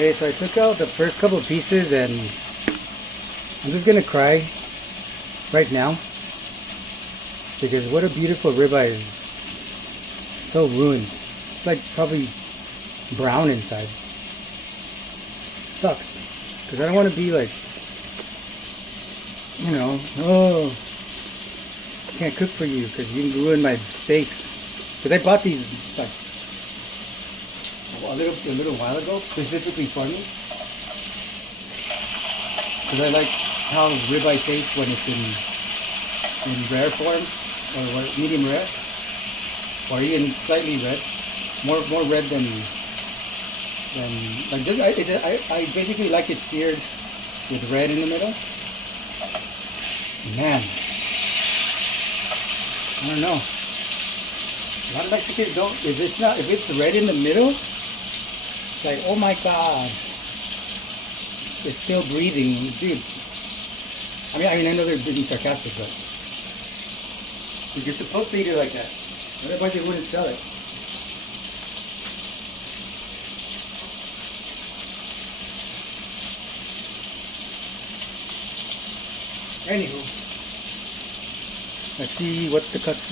Okay, so I took out the first couple of pieces and I'm just gonna cry right now because what a beautiful ribeye is. So ruined. It's like probably brown inside. Sucks because I don't want to be like, you know, oh, can't cook for you because you ruined my steaks. Because I bought these like a little while ago specifically for me. Because I like how ribeye tastes when it's in rare form or medium rare or even slightly red. More red than like this. I basically like it seared with red in the middle. Man, I don't know. A lot of Mexicans don't. If it's red in the middle, it's like, oh my god, it's still breathing, dude. I know they're being sarcastic, but you're supposed to eat it like that. Otherwise, they wouldn't sell it. Anywho, let's see what the cuts look